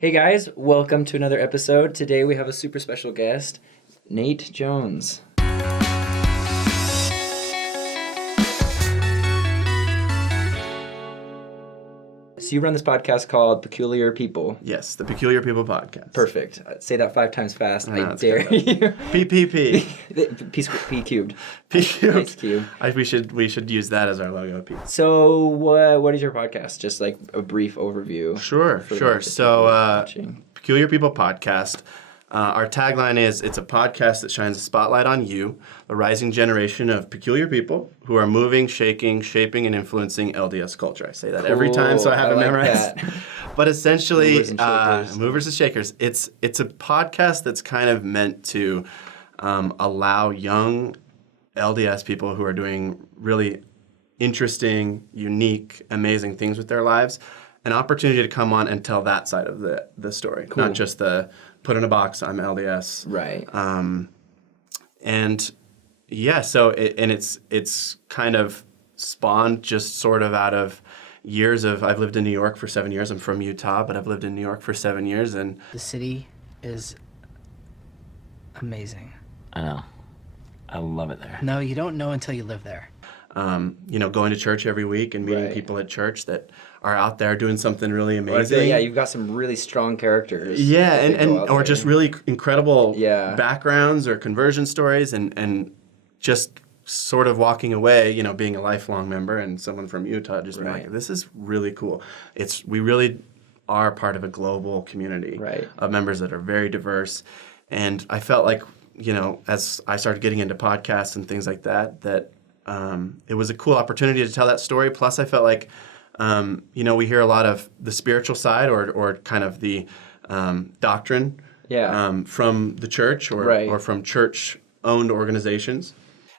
Hey guys, welcome to another episode. Today we have a super special guest, Nate Jones. So you run this podcast called Peculiar People. Yes, the Peculiar People podcast. Perfect. Say that 5 times fast. I That's dare good. you. PPP. P cubed. P cubed. Nice cube. We should use that as our logo. P. So what is your podcast? Just like a brief overview. Sure. The So watching. Peculiar People podcast. Our tagline is, it's a podcast that shines a spotlight on you, a rising generation of peculiar people who are moving, shaking, shaping, and influencing LDS culture. I say that every time, so I have it memorized. That. But essentially, Movers and shakers. It's a podcast that's kind of meant to allow young LDS people who are doing really interesting, unique, amazing things with their lives an opportunity to come on and tell that side of the story, Cool. not just the put in a box, I'm LDS. Right. And yeah, so it's kind of spawned just sort of out of years of, I've lived in New York for 7 years. I'm from Utah, but I've lived in New York for 7 years. And the city is amazing. I know. I love it there. No, you don't know until you live there. going to church every week and meeting Right. people at church that are out there doing something really Well, I feel amazing. like, you've got some really strong characters. Yeah, that go and out or there. just really incredible Yeah. backgrounds or conversion stories and just sort of walking away, being a lifelong member and someone from Utah, just being Right. like, this is really cool. We really are part of a global community Right. of members that are very diverse. And I felt like, as I started getting into podcasts and things like that, it was a cool opportunity to tell that story. Plus, I felt like, we hear a lot of the spiritual side or kind of the doctrine from the church Right. or from church-owned organizations.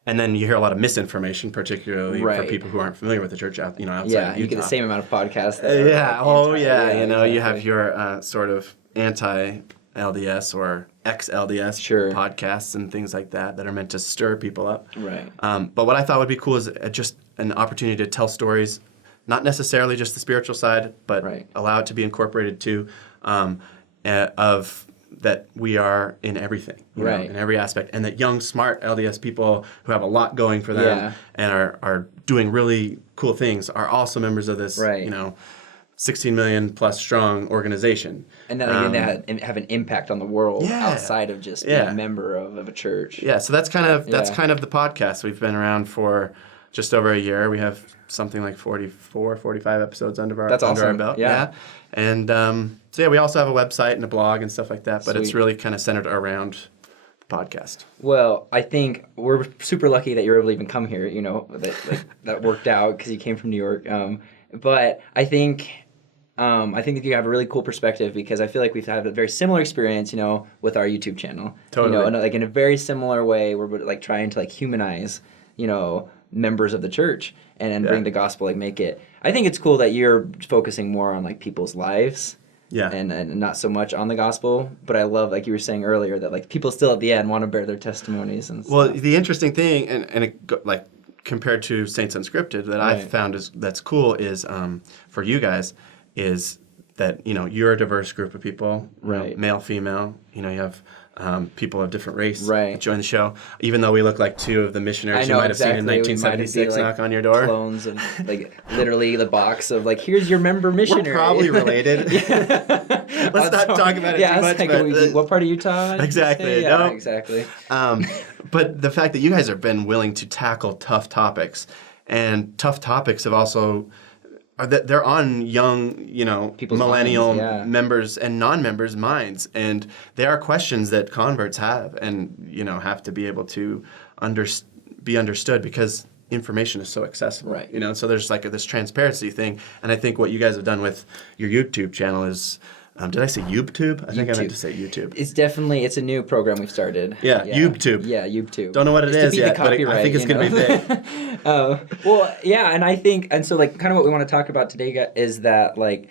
And then you hear a lot of misinformation, particularly Right. for people who aren't familiar with the church outside Yeah, of Utah. you get the same amount of podcasts. That are, Yeah. You have exactly. your sort of anti-LDS or ex-LDS Sure. podcasts and things like that are meant to stir people up. Right. But what I thought would be cool is just an opportunity to tell stories, not necessarily just the spiritual side, but Right. allow it to be incorporated too, of that we are in everything, Right. in every aspect, and that young, smart LDS people who have a lot going for them Yeah. and are doing really cool things are also members of this, Right. 16 million plus strong organization. And then they have an impact on the world Yeah. outside of just being Yeah. a member of a church. Yeah, so that's kind of the podcast. We've been around for just over a year. We have something like 45 episodes under our That's under our awesome. belt. Yeah. And we also have a website and a blog and stuff like that, but it's Sweet. really kind of centered around the podcast. Well, I think we're super lucky that you're able to even come here. That worked out because you came from New York. But I think that you have a really cool perspective because I feel like we've had a very similar experience, with our YouTube channel. Totally. And like in a very similar way, we're like trying to like humanize, members of the church and bring the gospel, like make it. I think it's cool that you're focusing more on like people's lives. Yeah. And not so much on the gospel, but I love, like you were saying earlier, that like people still at the end want to bear their testimonies and stuff. Well, the interesting thing, like compared to Saints Unscripted, that I've Right. found that's cool is for you guys is that you're a diverse group of people, Right. Male, female. You have people of different race Right. that join the show, even though we look like two of the missionaries you might have seen in We might be, 1976 like, knock on your door. Clones of like literally the box of like, here's your member missionary. We're probably related. Let's not talk about it too much. But, what part of Utah? did you Exactly, say? Yeah, no. exactly. but the fact that you guys have been willing to tackle tough topics, and tough topics have also they're on young, People's millennial minds, yeah. members and non-members' minds, and they are questions that converts have, and have to be able to be understood because information is so accessible, Right. So there's like this transparency thing, and I think what you guys have done with your YouTube channel is. Did I say YouTube? I think I meant to say YouTube. It's a new program we've started. Yeah, YouTube. Yeah, YouTube. Don't know what it It's to is beat the yet, but I copyright, think it's going to be big. Well, yeah, and so like kind of what we want to talk about today is that like,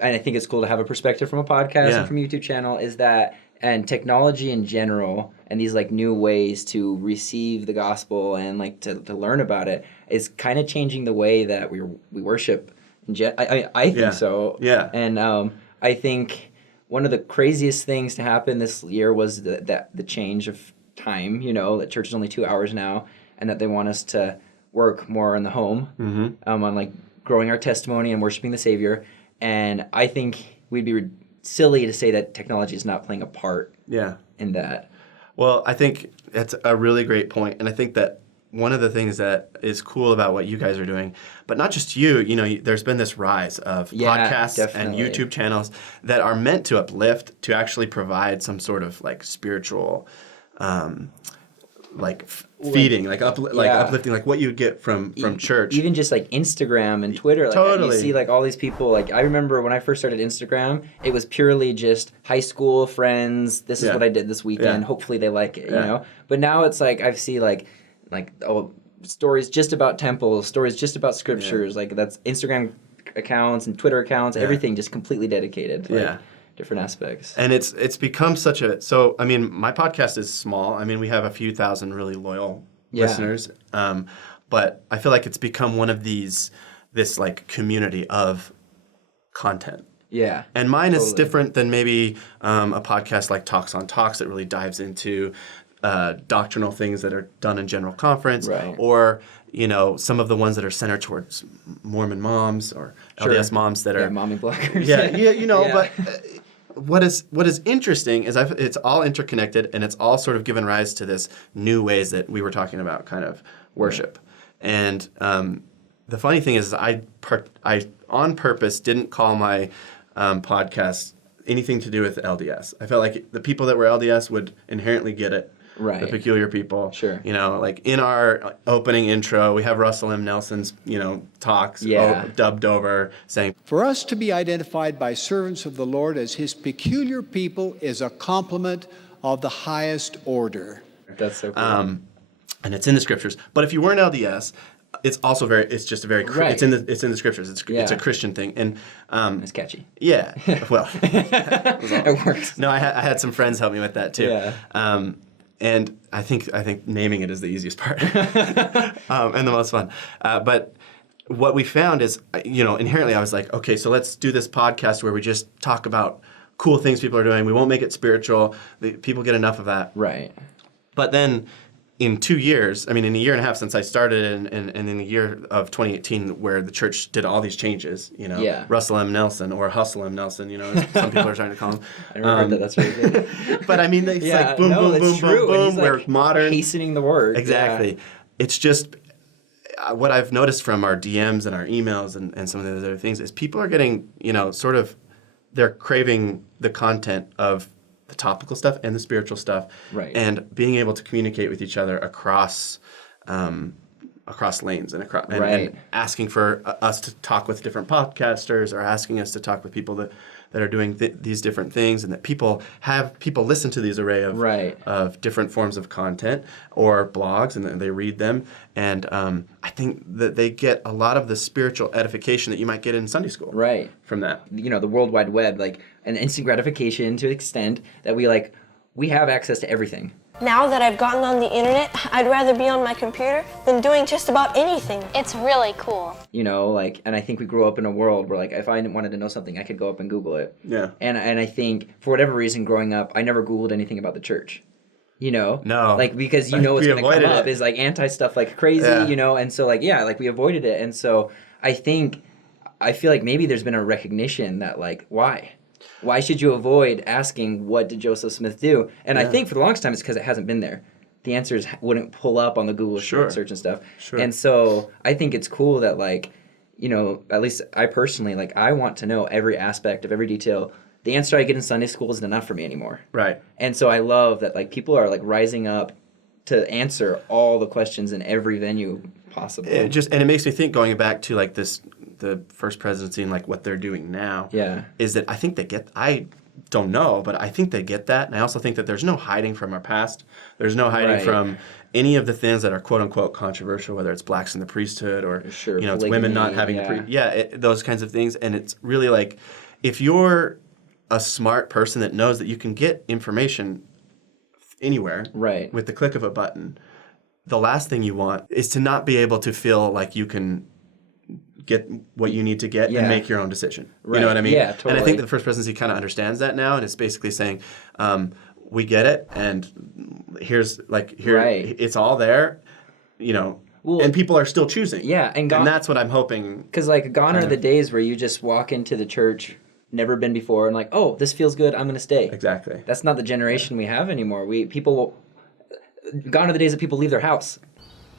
and I think it's cool to have a perspective from a podcast Yeah. and from a YouTube channel is that, and technology in general and these like new ways to receive the gospel and like to learn about it is kind of changing the way that we worship. I think Yeah. so. Yeah. And I think one of the craziest things to happen this year was the change of time, that church is only 2 hours now, and that they want us to work more in the home, on like growing our testimony and worshiping the Savior. And I think we'd be silly to say that technology is not playing a part in that. Well, I think that's a really great point. And I think that one of the things that is cool about what you guys are doing, but not just there's been this rise of podcasts definitely. and YouTube channels that are meant to uplift, to actually provide some sort of like spiritual, feeding, uplifting, like what you would get from church. Even just like Instagram and Twitter. Like, Totally. You see like all these people, like I remember when I first started Instagram, it was purely just high school friends. This is what I did this weekend. Yeah. Hopefully they like it, you know? But now it's like, I see like stories just about temples, stories just about scriptures. Like that's Instagram accounts and Twitter accounts, everything just completely dedicated to different aspects. And it's become such a, so, I mean, my podcast is small. I mean, we have a few thousand really loyal listeners. But I feel like it's become one of this like community of content. Yeah. And mine is different than maybe a podcast like Talks on Talks that really dives into doctrinal things that are done in general conference, or some of the ones that are centered towards Mormon moms or LDS moms that are mommy bloggers. But what is interesting is it's all interconnected, and it's all sort of given rise to this new ways that we were talking about, kind of worship. And the funny thing is, I on purpose didn't call my podcast anything to do with LDS. I felt like the people that were LDS would inherently get it. Right. The peculiar people. Sure. Like in our opening intro, we have Russell M. Nelson's, talks dubbed over saying, "For us to be identified by servants of the Lord as his peculiar people is a compliment of the highest order." That's so cool. And it's in the scriptures. But if you weren't LDS, it's also it's just a very, it's in the scriptures. It's a Christian thing. And it's catchy. Yeah. Well, it works. No, I had some friends help me with that too. Yeah. And I think naming it is the easiest part and the most fun. But what we found is, inherently I was like, okay, so let's do this podcast where we just talk about cool things people are doing. We won't make it spiritual. People get enough of that. Right. But then in 2 years, in a year and a half since I started, and in the year of 2018 where the church did all these changes, Russell M. Nelson, or Hustle M. Nelson, as some people are trying to call him. I remember that. That's really good. But it's like boom, boom, boom, boom, boom. We're modern. Hastening the word. Exactly. Yeah. It's just what I've noticed from our DMs and our emails and some of those other things is people are getting, they're craving the content of the topical stuff and the spiritual stuff, and being able to communicate with each other across lanes and asking for us to talk with different podcasters, or asking us to talk with people that are doing these different things, and that people listen to these array of different forms of content or blogs, and they read them, and I think that they get a lot of the spiritual edification that you might get in Sunday school from that. The World Wide Web, like an instant gratification to the extent that we have access to everything. Now that I've gotten on the internet, I'd rather be on my computer than doing just about anything. It's really cool. And I think we grew up in a world where, if I wanted to know something, I could go up and Google it. Yeah. And I think, for whatever reason, growing up, I never Googled anything about the church. No. Because what's going to come up is, anti-stuff like crazy, and so, we avoided it. And so I feel like maybe there's been a recognition that, why? Why should you avoid asking, what did Joseph Smith do? And I think for the longest time it's because it hasn't been there. The answers wouldn't pull up on the Google search and stuff. Sure. And so I think it's cool that, at least I personally, I want to know every aspect of every detail. The answer I get in Sunday school isn't enough for me anymore. Right. And so I love that, people are, rising up to answer all the questions in every venue possible. And it makes me think, going back to, the first presidency and what they're doing now, is that I think I don't know, but I think they get that. And I also think that there's no hiding from our past. There's no hiding from any of the things that are quote unquote controversial, whether it's blacks in the priesthood or, polygamy, it's women not having those kinds of things. And it's really if you're a smart person that knows that you can get information anywhere with the click of a button, the last thing you want is to not be able to feel like you can get what you need to get Yeah. and make your own decision. Right. You know what I mean? Yeah, And I totally. think that the First Presidency kind of understands that now, and it's basically saying, we get it, and here's Right. it's all there, Well, and people are still choosing. Yeah, and that's what I'm hoping. Because gone are the days where you just walk into the church, never been before, and oh, this feels good, I'm going to stay. Exactly. That's not the generation we have anymore. Gone are the days that people leave their house.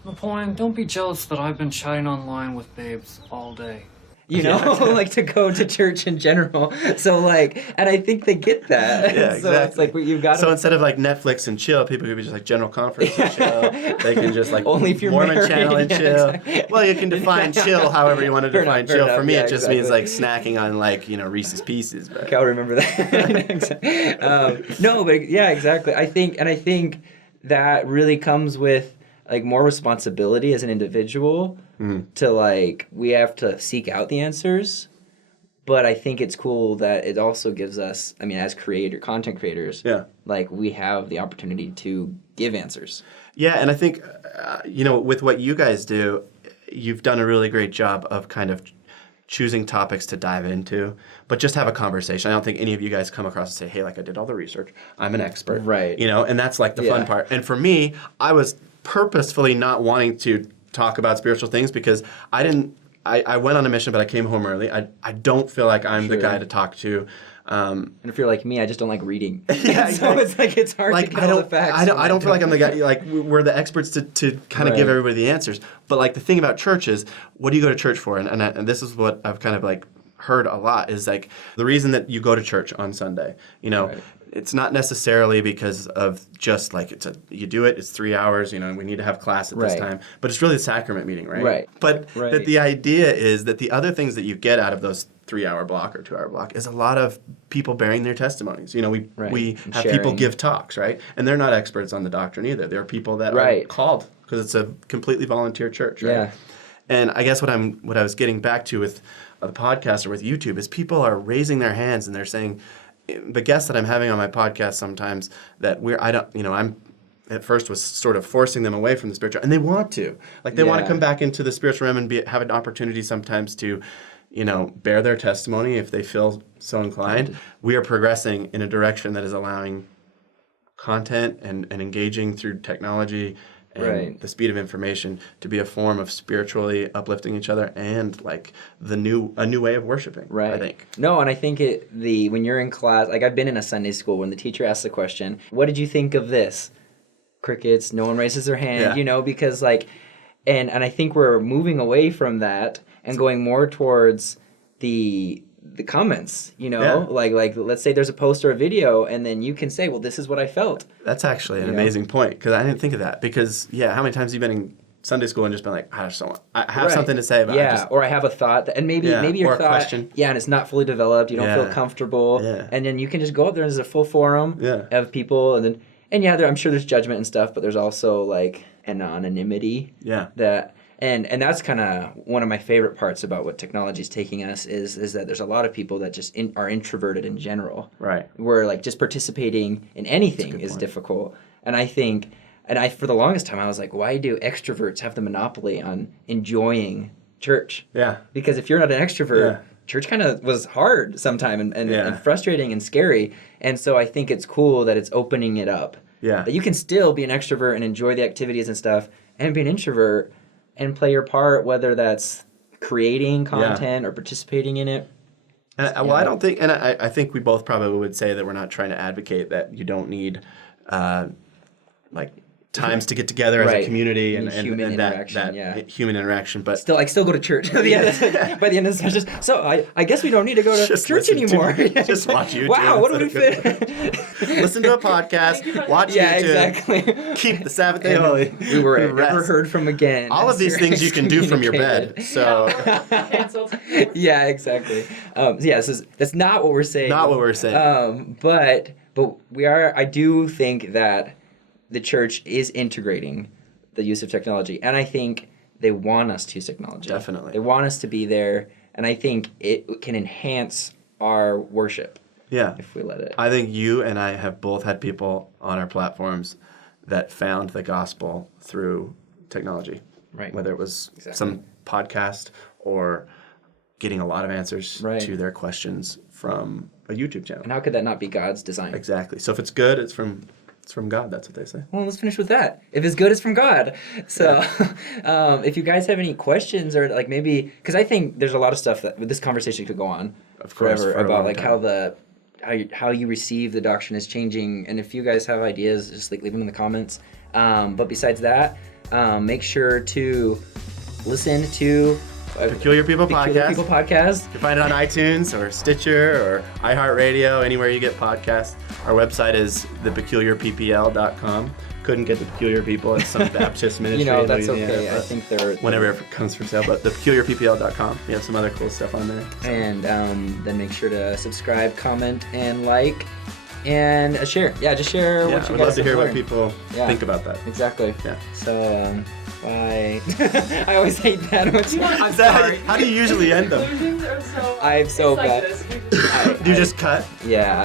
Napoleon, don't be jealous that I've been chatting online with babes all day. To go to church in general. So and I think they get that. Yeah, So exactly. it's you've got So instead of Netflix and chill, people could be just general conference and chill. They can just Only if you're Mormon married. channel and Yeah, chill. exactly. Well, you can define chill however you want to define chill. enough. For me, Yeah, it just exactly. means snacking on Reese's Pieces. But. I'll remember that. No, but yeah, exactly. I think that really comes with more responsibility as an individual to we have to seek out the answers. But I think it's cool that it also gives us, as content creators, we have the opportunity to give answers. Yeah, and I think, with what you guys do, you've done a really great job of kind of choosing topics to dive into, but just have a conversation. I don't think any of you guys come across and say, hey, I did all the research, I'm an expert. Right. And that's the fun part. And for me, I was purposefully not wanting to talk about spiritual things because I went on a mission, but I came home early. I don't feel like I'm the guy to talk to. And if you're like me, I just don't like reading. Yeah, so it's hard to get all the facts. I don't feel like I'm the guy. We're the experts to kind of give everybody the answers. But the thing about church is, what do you go to church for? And this is what I've kind of heard a lot is the reason that you go to church on Sunday. It's not necessarily because of just you do it. It's 3 hours. We need to have class at this time. But it's really a sacrament meeting, right? Right. But that the idea is that the other things that you get out of those 3-hour block or 2-hour block is a lot of people bearing their testimonies. We have people give talks, right? And they're not experts on the doctrine either. They're people that are called because it's a completely volunteer church, right? Yeah. And I guess what I was getting back to with the podcast or with YouTube is people are raising their hands and they're saying, the guests that I'm having on my podcast sometimes that I'm at first was sort of forcing them away from the spiritual, and they want to. They want to come back into the spiritual realm and have an opportunity sometimes to, bear their testimony if they feel so inclined. We are progressing in a direction that is allowing content and engaging through technology and the speed of information to be a form of spiritually uplifting each other and a new way of worshiping. Right. I think. No, and I think when you're in class, I've been in a Sunday school when the teacher asks the question, "What did you think of this?" Crickets. No one raises their hand. Because and I think we're moving away from that and going more towards the comments, let's say there's a post or a video and then you can say, well, this is what I felt. That's actually an amazing point because I didn't think of that because, how many times have you been in Sunday school and just been like, I have something to say about it. Or I have a thought and maybe your or thought, a question. and it's not fully developed. You don't feel comfortable. Yeah. And then you can just go up there and there's a full forum of people and I'm sure there's judgment and stuff, but there's also an anonymity. Yeah. And that's kind of one of my favorite parts about what technology is taking us is that there's a lot of people that just are introverted in general. Right. Where just participating in anything is difficult. And I think, for the longest time I was like, why do extroverts have the monopoly on enjoying church? Yeah. Because if you're not an extrovert, church kind of was hard sometime and frustrating and scary. And so I think it's cool that it's opening it up. Yeah. That you can still be an extrovert and enjoy the activities and stuff and be an introvert and play your part, whether that's creating content or participating in it. And, I don't think, and I think we both probably would say that we're not trying to advocate that you don't need times to get together as a community and human interaction, human interaction. But still go to church by the end of the session. So I guess we don't need to go to church anymore. Just watch YouTube. Wow, what do we fit? Listen to a podcast, watch YouTube. Exactly. Keep the Sabbath day holy. We were never heard from again. All of these things you can do from your bed. So yeah, exactly. That's not what we're saying. Not what we're saying. But we are. I do think that the church is integrating the use of technology, and I think they want us to use technology. Definitely. They want us to be there, and I think it can enhance our worship. Yeah. If we let it. I think you and I have both had people on our platforms that found the gospel through technology. Right. Whether it was some podcast or getting a lot of answers Right. to their questions from a YouTube channel. And how could that not be God's design? Exactly. So if it's good, it's from God. That's what they say. Well, let's finish with that. If it's good, it's from God. So, if you guys have any questions or like maybe, because I think there's a lot of stuff that this conversation could go on Of course, forever for a about long like time. how you receive the doctrine is changing. And if you guys have ideas, just like leave them in the comments. But besides that, make sure to listen to Peculiar People Peculiar Podcast. People Podcast. You can find it on iTunes or Stitcher or iHeartRadio, anywhere you get podcasts. Our website is thepeculiarppl.com. Couldn't get the Peculiar People at some Baptist ministry. You know, in that's Louisiana, okay. I but think they're whenever it comes for sale, but thepeculiarppl.com. We have some other cool stuff on there. And then make sure to subscribe, comment, and like, and share. Yeah, just share Yeah, what I you would guys love to have hear what learned. people Yeah. think about that. Exactly. Yeah. So, bye. I always hate that. I'm Is that how do you usually end them? Conclusions are so. I'm so it's like bad. this. Do you just cut? Yeah.